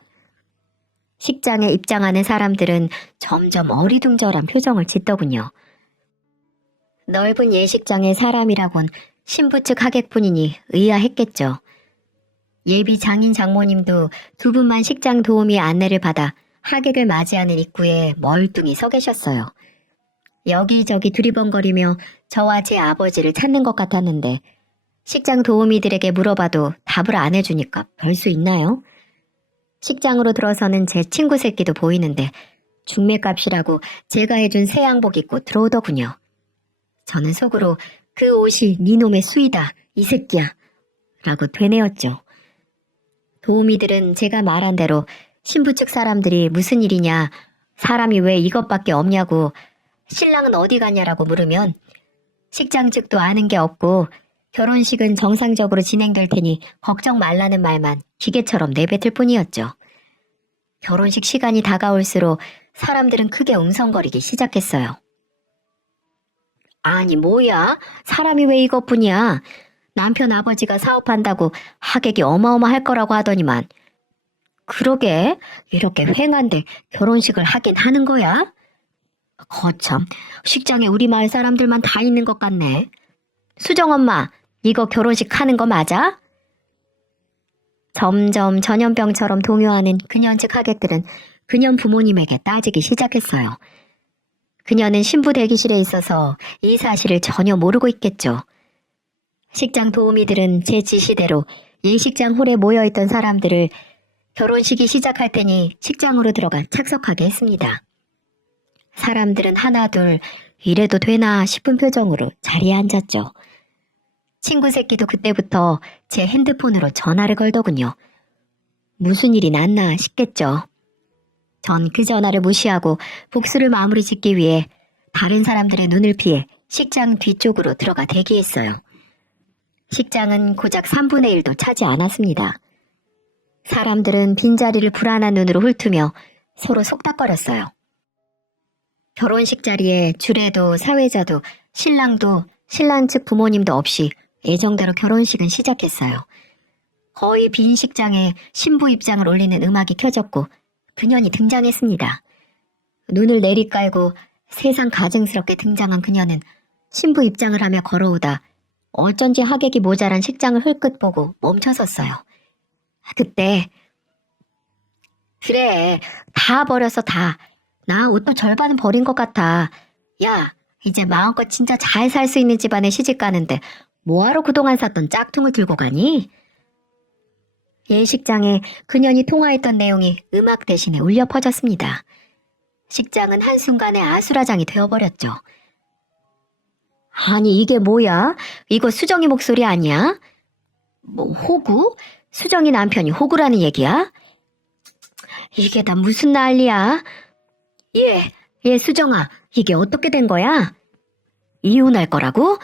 식장에 입장하는 사람들은 점점 어리둥절한 표정을 짓더군요. 넓은 예식장에 사람이라곤 신부 측 하객뿐이니 의아했겠죠. 예비 장인 장모님도 2분만 식장 도우미 안내를 받아 하객을 맞이하는 입구에 멀뚱히 서 계셨어요. 여기저기 두리번거리며 저와 제 아버지를 찾는 것 같았는데 식장 도우미들에게 물어봐도 답을 안 해주니까 별 수 있나요? 식장으로 들어서는 제 친구 새끼도 보이는데 중매값이라고 제가 해준 새 양복 입고 들어오더군요. 저는 속으로 그 옷이 니놈의 수이다, 이 새끼야 라고 되뇌었죠. 도우미들은 제가 말한 대로 신부 측 사람들이 무슨 일이냐, 사람이 왜 이것밖에 없냐고, 신랑은 어디 갔냐라고 물으면 식장 측도 아는 게 없고 결혼식은 정상적으로 진행될 테니 걱정 말라는 말만 기계처럼 내뱉을 뿐이었죠. 결혼식 시간이 다가올수록 사람들은 크게 웅성거리기 시작했어요. 아니 뭐야? 사람이 왜 이것뿐이야? 남편 아버지가 사업한다고 하객이 어마어마할 거라고 하더니만. 그러게 이렇게 횡한데 결혼식을 하긴 하는 거야? 거참 식장에 우리 마을 사람들만 다 있는 것 같네. 수정엄마 이거 결혼식 하는 거 맞아? 점점 전염병처럼 동요하는 그년 측 하객들은 그년 부모님에게 따지기 시작했어요. 그녀는 신부 대기실에 있어서 이 사실을 전혀 모르고 있겠죠. 식장 도우미들은 제 지시대로 예식장 홀에 모여있던 사람들을 결혼식이 시작할 테니 식장으로 들어가 착석하게 했습니다. 사람들은 하나둘 이래도 되나 싶은 표정으로 자리에 앉았죠. 친구 새끼도 그때부터 제 핸드폰으로 전화를 걸더군요. 무슨 일이 났나 싶겠죠. 전 그 전화를 무시하고 복수를 마무리 짓기 위해 다른 사람들의 눈을 피해 식장 뒤쪽으로 들어가 대기했어요. 식장은 고작 3분의 1도 차지 않았습니다. 사람들은 빈자리를 불안한 눈으로 훑으며 서로 속닥거렸어요. 결혼식 자리에 주례도 사회자도 신랑도 신랑 측 부모님도 없이 예정대로 결혼식은 시작했어요. 거의 빈 식장에 신부 입장을 올리는 음악이 켜졌고 그년이 등장했습니다. 눈을 내리깔고 세상 가증스럽게 등장한 그녀는 신부 입장을 하며 걸어오다 어쩐지 하객이 모자란 식장을 흘끗 보고 멈춰섰어요. 그때 그래, 다 버렸어 다. 나 옷도 절반은 버린 것 같아. 야, 이제 마음껏 진짜 잘 살 수 있는 집안에 시집 가는데 뭐하러 그동안 샀던 짝퉁을 들고 가니? 예식장에 그년이 통화했던 내용이 음악 대신에 울려 퍼졌습니다. 식장은 한순간에 아수라장이 되어버렸죠. 아니 이게 뭐야? 이거 수정이 목소리 아니야? 뭐 호구? 수정이 남편이 호구라는 얘기야? 이게 다 무슨 난리야? 예, 수정아, 이게 어떻게 된 거야? 이혼할 거라고?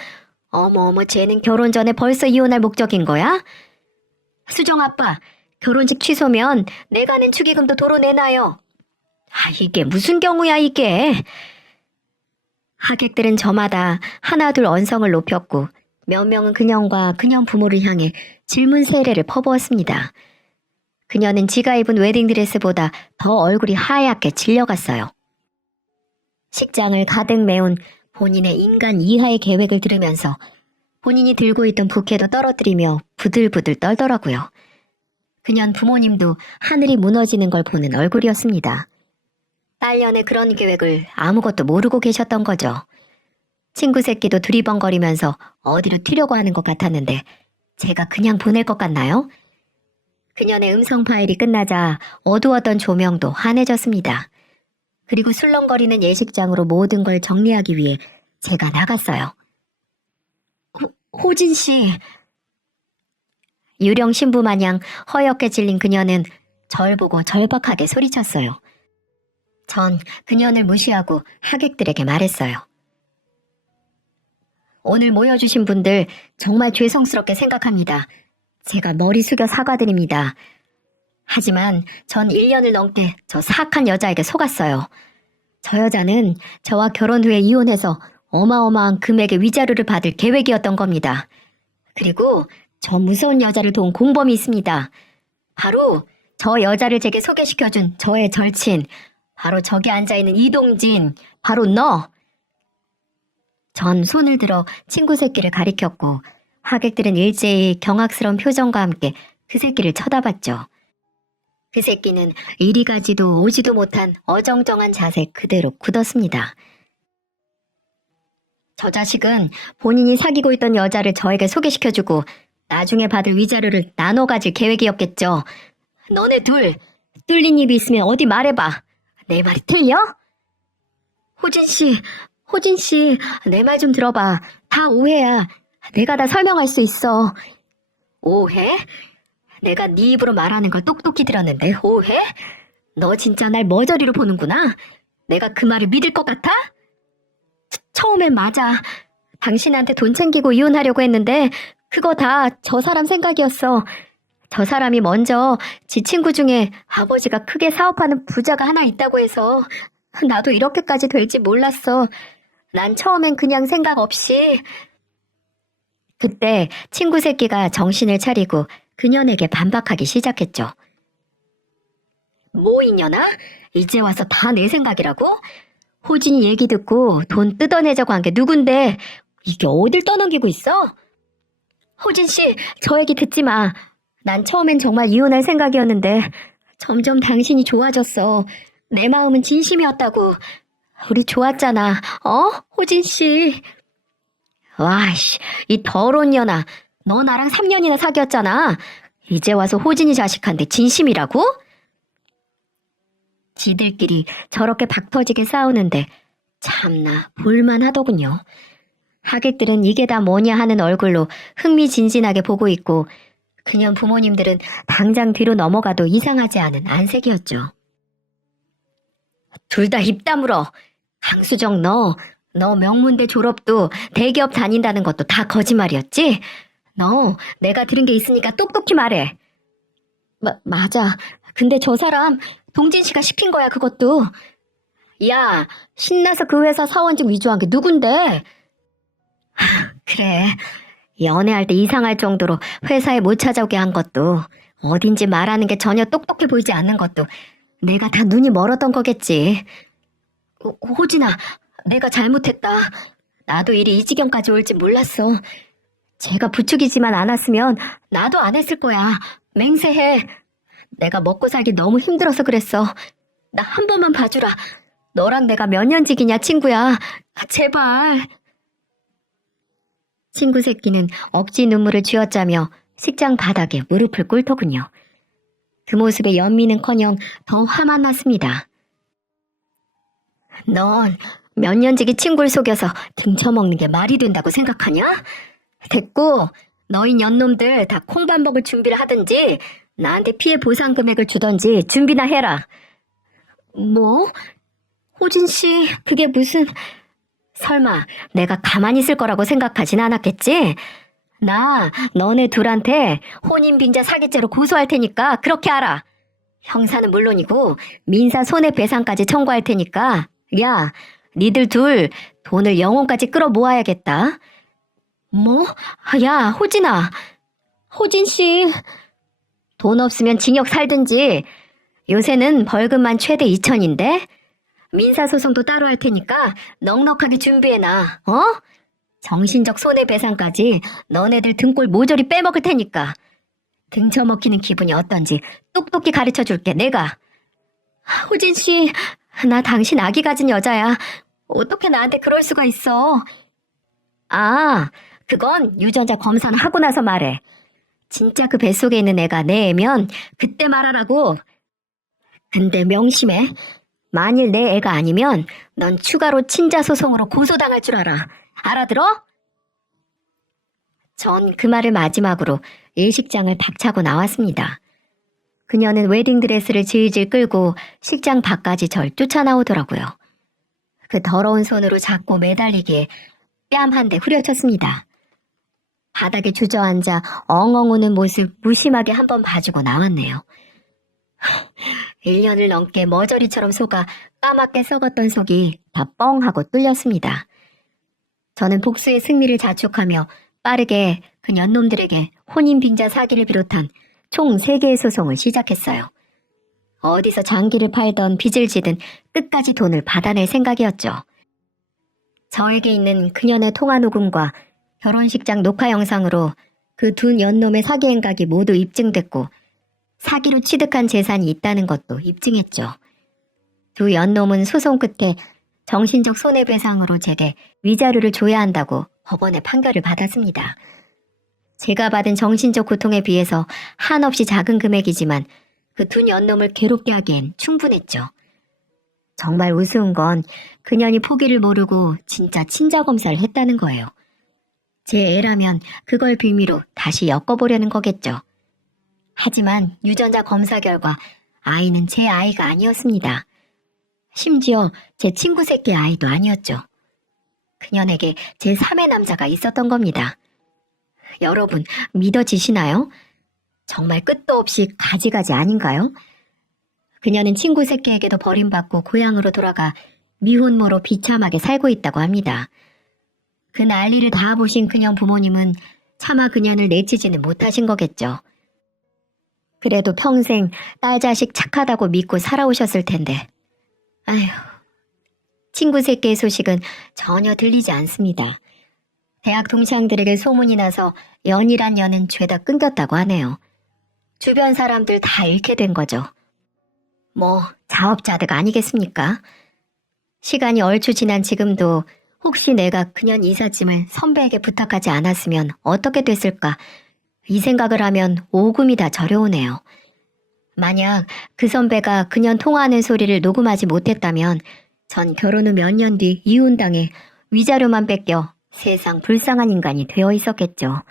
어머, 쟤는 결혼 전에 벌써 이혼할 목적인 거야? 수정 아빠, 결혼식 취소면 내가 낸 축의금도 도로 내놔요. 이게 무슨 경우야, 이게? 하객들은 저마다 하나둘 언성을 높였고 몇 명은 그년과 그년 부모를 향해 질문 세례를 퍼부었습니다. 그녀는 지가 입은 웨딩드레스보다 더 얼굴이 하얗게 질려갔어요. 식장을 가득 메운 본인의 인간 이하의 계획을 들으면서 본인이 들고 있던 부케도 떨어뜨리며 부들부들 떨더라고요. 그년 부모님도 하늘이 무너지는 걸 보는 얼굴이었습니다. 딸년의 그런 계획을 아무것도 모르고 계셨던 거죠. 친구 새끼도 두리번거리면서 어디로 튀려고 하는 것 같았는데 제가 그냥 보낼 것 같나요? 그년의 음성 파일이 끝나자 어두웠던 조명도 환해졌습니다. 그리고 술렁거리는 예식장으로 모든 걸 정리하기 위해 제가 나갔어요. 호진 씨. 유령 신부 마냥 허옇게 질린 그녀는 절 보고 절박하게 소리쳤어요. 전 그년을 무시하고 하객들에게 말했어요. 오늘 모여주신 분들 정말 죄송스럽게 생각합니다. 제가 머리 숙여 사과드립니다. 하지만 전 1년을 넘게 저 사악한 여자에게 속았어요. 저 여자는 저와 결혼 후에 이혼해서 어마어마한 금액의 위자료를 받을 계획이었던 겁니다. 그리고 저 무서운 여자를 도운 공범이 있습니다. 바로 저 여자를 제게 소개시켜준 저의 절친, 바로 저기 앉아있는 이동진, 바로 너! 전 손을 들어 친구 새끼를 가리켰고 하객들은 일제히 경악스러운 표정과 함께 그 새끼를 쳐다봤죠. 그 새끼는 이리 가지도 오지도 못한 어정쩡한 자세 그대로 굳었습니다. 저 자식은 본인이 사귀고 있던 여자를 저에게 소개시켜주고 나중에 받을 위자료를 나눠 가질 계획이었겠죠. 너네 둘, 뚫린 입이 있으면 어디 말해봐. 내 말이 틀려? 호진 씨, 내 말 좀 들어봐. 다 오해야. 내가 다 설명할 수 있어. 오해? 내가 네 입으로 말하는 걸 똑똑히 들었는데 오해? 너 진짜 날 머저리로 보는구나. 내가 그 말을 믿을 것 같아? 처음엔 맞아. 당신한테 돈 챙기고 이혼하려고 했는데 그거 다 저 사람 생각이었어. 저 사람이 먼저 지 친구 중에 아버지가 크게 사업하는 부자가 하나 있다고 해서 나도 이렇게까지 될지 몰랐어. 난 처음엔 그냥 생각 없이. 그때 친구 새끼가 정신을 차리고 그년에게 반박하기 시작했죠. 뭐 이년아? 이제 와서 다 내 생각이라고? 호진이 얘기 듣고 돈 뜯어내자고 한 게 누군데 이게 어딜 떠넘기고 있어? 호진씨, 저 얘기 듣지 마. 난 처음엔 정말 이혼할 생각이었는데 점점 당신이 좋아졌어. 내 마음은 진심이었다고. 우리 좋았잖아. 호진씨. 와씨, 이 더러운 년아. 너 나랑 3년이나 사귀었잖아. 이제 와서 호진이 자식한테 진심이라고? 지들끼리 저렇게 박 터지게 싸우는데 참나 볼만하더군요. 하객들은 이게 다 뭐냐 하는 얼굴로 흥미진진하게 보고 있고 그년 부모님들은 당장 뒤로 넘어가도 이상하지 않은 안색이었죠. 둘 다 입 다물어. 강수정 너 너 명문대 졸업도 대기업 다닌다는 것도 다 거짓말이었지? 너 내가 들은 게 있으니까 똑똑히 말해. 맞아. 근데 저 사람 동진 씨가 시킨 거야, 그것도. 야, 신나서 그 회사 사원직 위조한 게 누군데? 그래. 연애할 때 이상할 정도로 회사에 못 찾아오게 한 것도, 어딘지 말하는 게 전혀 똑똑해 보이지 않는 것도 내가 다 눈이 멀었던 거겠지. 호진아, 내가 잘못했다. 나도 일이 이 지경까지 올지 몰랐어. 제가 부추기지만 않았으면 나도 안 했을 거야. 맹세해. 내가 먹고 살기 너무 힘들어서 그랬어. 나 한 번만 봐주라. 너랑 내가 몇 년직이냐, 친구야. 제발. 친구 새끼는 억지 눈물을 쥐어짜며 식장 바닥에 무릎을 꿇더군요. 그 모습에 연미는커녕 더 화만 났습니다. 넌 몇 년지기 친구를 속여서 등쳐먹는 게 말이 된다고 생각하냐? 됐고, 너희 년놈들 다 콩밥 먹을 준비를 하든지 나한테 피해 보상 금액을 주던지 준비나 해라. 뭐? 호진 씨, 그게 무슨... 설마 내가 가만히 있을 거라고 생각하진 않았겠지? 나 너네 둘한테 혼인빙자 사기죄로 고소할 테니까 그렇게 알아. 형사는 물론이고 민사 손해배상까지 청구할 테니까 야, 니들 둘 돈을 영혼까지 끌어 모아야겠다. 뭐? 야, 호진아. 호진 씨. 돈 없으면 징역 살든지. 요새는 벌금만 최대 2천인데 민사소송도 따로 할 테니까 넉넉하게 준비해놔. 어? 정신적 손해배상까지 너네들 등골 모조리 빼먹을 테니까. 등쳐먹히는 기분이 어떤지 똑똑히 가르쳐줄게, 내가. 호진 씨, 나 당신 아기 가진 여자야. 어떻게 나한테 그럴 수가 있어. 아, 그건 유전자 검사는 하고 나서 말해. 진짜 그 뱃속에 있는 애가 내 애면 그때 말하라고. 근데 명심해. 만일 내 애가 아니면 넌 추가로 친자 소송으로 고소당할 줄 알아. 알아들어? 전 그 말을 마지막으로 예식장을 박차고 나왔습니다. 그녀는 웨딩드레스를 질질 끌고 식장 밖까지 절 쫓아나오더라고요. 그 더러운 손으로 잡고 매달리기에 뺨 한 대 후려쳤습니다. 바닥에 주저앉아 엉엉 우는 모습 무심하게 한번 봐주고 나왔네요. 1년을 넘게 머저리처럼 속아 까맣게 썩었던 속이 다 뻥하고 뚫렸습니다. 저는 복수의 승리를 자축하며 빠르게 그 년놈들에게 혼인빙자 사기를 비롯한 총 3개의 소송을 시작했어요. 어디서 장기를 팔던 빚을 지든 끝까지 돈을 받아낼 생각이었죠. 저에게 있는 그년의 통화 녹음과 결혼식장 녹화 영상으로 그 두 년놈의 사기 행각이 모두 입증됐고 사기로 취득한 재산이 있다는 것도 입증했죠. 두 연놈은 소송 끝에 정신적 손해배상으로 제게 위자료를 줘야 한다고 법원의 판결을 받았습니다. 제가 받은 정신적 고통에 비해서 한없이 작은 금액이지만 그 두 연놈을 괴롭게 하기엔 충분했죠. 정말 우스운 건 그년이 포기를 모르고 진짜 친자검사를 했다는 거예요. 제 애라면 그걸 빌미로 다시 엮어보려는 거겠죠. 하지만 유전자 검사 결과 아이는 제 아이가 아니었습니다. 심지어 제 친구 새끼 아이도 아니었죠. 그년에게 제 3의 남자가 있었던 겁니다. 여러분, 믿어지시나요? 정말 끝도 없이 가지가지 아닌가요? 그녀는 친구 새끼에게도 버림받고 고향으로 돌아가 미혼모로 비참하게 살고 있다고 합니다. 그 난리를 다 보신 그녀 부모님은 차마 그년을 내치지는 못하신 거겠죠. 그래도 평생 딸 자식 착하다고 믿고 살아오셨을 텐데. 아휴, 친구 새끼의 소식은 전혀 들리지 않습니다. 대학 동창들에게 소문이 나서 연이란 연은 죄다 끊겼다고 하네요. 주변 사람들 다 잃게 된 거죠. 뭐 자업자득 아니겠습니까? 시간이 얼추 지난 지금도 혹시 내가 그년 이삿짐을 선배에게 부탁하지 않았으면 어떻게 됐을까? 이 생각을 하면 오금이 다 저려오네요. 만약 그 선배가 그년 통화하는 소리를 녹음하지 못했다면 전 결혼 후 몇 년 뒤 이혼당해 위자료만 뺏겨 세상 불쌍한 인간이 되어 있었겠죠.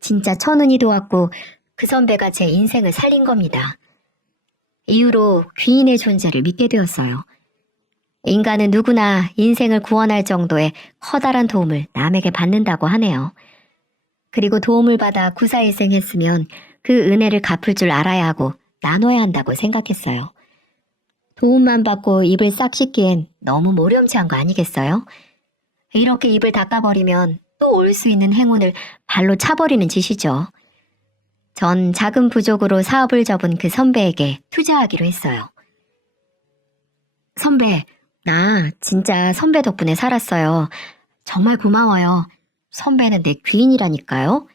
진짜 천운이 도왔고 그 선배가 제 인생을 살린 겁니다. 이후로 귀인의 존재를 믿게 되었어요. 인간은 누구나 인생을 구원할 정도의 커다란 도움을 남에게 받는다고 하네요. 그리고 도움을 받아 구사일생했으면 그 은혜를 갚을 줄 알아야 하고 나눠야 한다고 생각했어요. 도움만 받고 입을 싹 씻기엔 너무 모렴치한 거 아니겠어요? 이렇게 입을 닦아버리면 또 올 수 있는 행운을 발로 차버리는 짓이죠. 전 작은 부족으로 사업을 접은 그 선배에게 투자하기로 했어요. 선배, 나 진짜 선배 덕분에 살았어요. 정말 고마워요. 선배는 내 귀인이라니까요.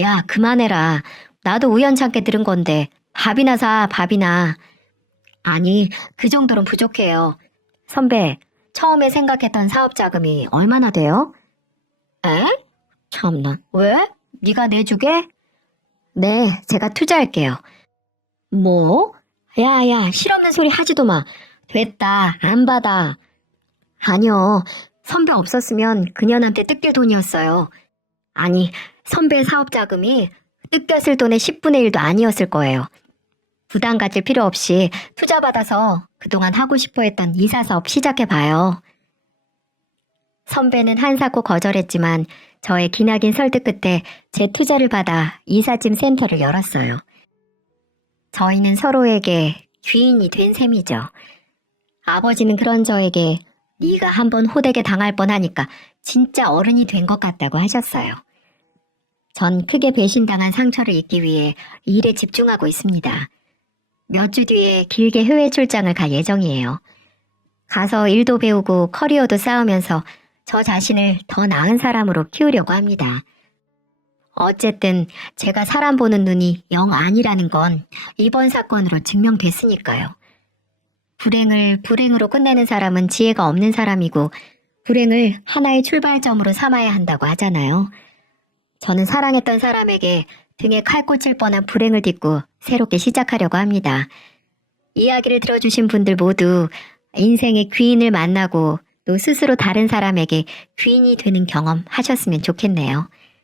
야, 그만해라. 나도 우연찮게 들은 건데 밥이나 사, 밥이나. 아니, 그 정도는 부족해요. 선배, 처음에 생각했던 사업 자금이 얼마나 돼요? 에? 참나. 왜? 네가 내주게? 네, 제가 투자할게요. 뭐? 야, 실없는 소리 하지도 마. 됐다, 안 받아. 아니요, 선배 없었으면 그년한테 뜯길 돈이었어요. 아니, 선배 사업 자금이 뜯겼을 돈의 10분의 1도 아니었을 거예요. 부담 가질 필요 없이 투자 받아서 그동안 하고 싶어 했던 이사 사업 시작해봐요. 선배는 한사코 거절했지만 저의 기나긴 설득 끝에 제 투자를 받아 이삿짐 센터를 열었어요. 저희는 서로에게 귀인이 된 셈이죠. 아버지는 그런 저에게 네가 한번 호되게 당할 뻔하니까 진짜 어른이 된 것 같다고 하셨어요. 전 크게 배신당한 상처를 잊기 위해 일에 집중하고 있습니다. 몇 주 뒤에 길게 해외 출장을 갈 예정이에요. 가서 일도 배우고 커리어도 쌓으면서 저 자신을 더 나은 사람으로 키우려고 합니다. 어쨌든 제가 사람 보는 눈이 영 아니라는 건 이번 사건으로 증명됐으니까요. 불행을 불행으로 끝내는 사람은 지혜가 없는 사람이고 불행을 하나의 출발점으로 삼아야 한다고 하잖아요. 저는 사랑했던 사람에게 등에 칼 꽂힐 뻔한 불행을 딛고 새롭게 시작하려고 합니다. 이야기를 들어주신 분들 모두 인생의 귀인을 만나고 또 스스로 다른 사람에게 귀인이 되는 경험 하셨으면 좋겠네요.